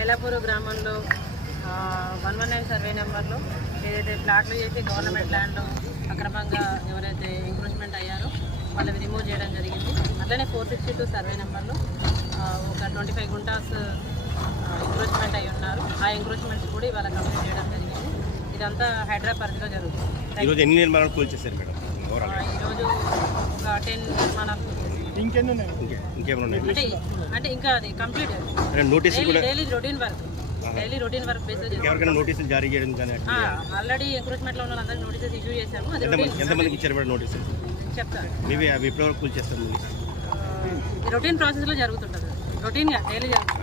ఐలాపూర్ గ్రామంలో 119 సర్వే నెంబర్లో ఏదైతే ప్లాట్లు చేసి గవర్నమెంట్ ల్యాండ్లో అక్రమంగా ఎవరైతే ఎంక్రోచ్మెంట్ అయ్యారో వాళ్ళని రిమూవ్ చేయడం జరిగింది. అట్లనే 462 సర్వే నెంబర్లో ఒక 25 గుంటాస్ ఎంక్రోచ్మెంట్ అయి ఉన్నారు. ఆ ఎంక్రోచ్మెంట్స్ కూడా ఇవాళ కంప్లీట్ చేయడం జరిగింది. ఇదంతా హైదరాబాద్ పరిధిలో జరుగుతుంది. ఈరోజు ఎన్ని నిర్మాణాలు కూల్చేశారు మేడం? ఈరోజు ఒక 10 నిర్మాణాలు ఇంకేమైనా అంటే ఇంకా అది complete daily routine work based ఎవరికైనా నోటీసులు జారీ చేయడం కానీ ఆల్రెడీ ఎంక్రోచ్మెంట్లో ఉన్న వాళ్ళందరికీ నోటీసెస్ ఇష్యూ చేశాము. అది ఎంతమందికి ఇచ్చారు మేడం నోటీసులు? చెప్తాను. మేబీ అవి ఎప్పటివరకు కూల్చేస్తాం? రొటీన్ ప్రాసెస్లో జరుగుతుంటుంది, రొటీన్గా డైలీ జరుగుతుంది.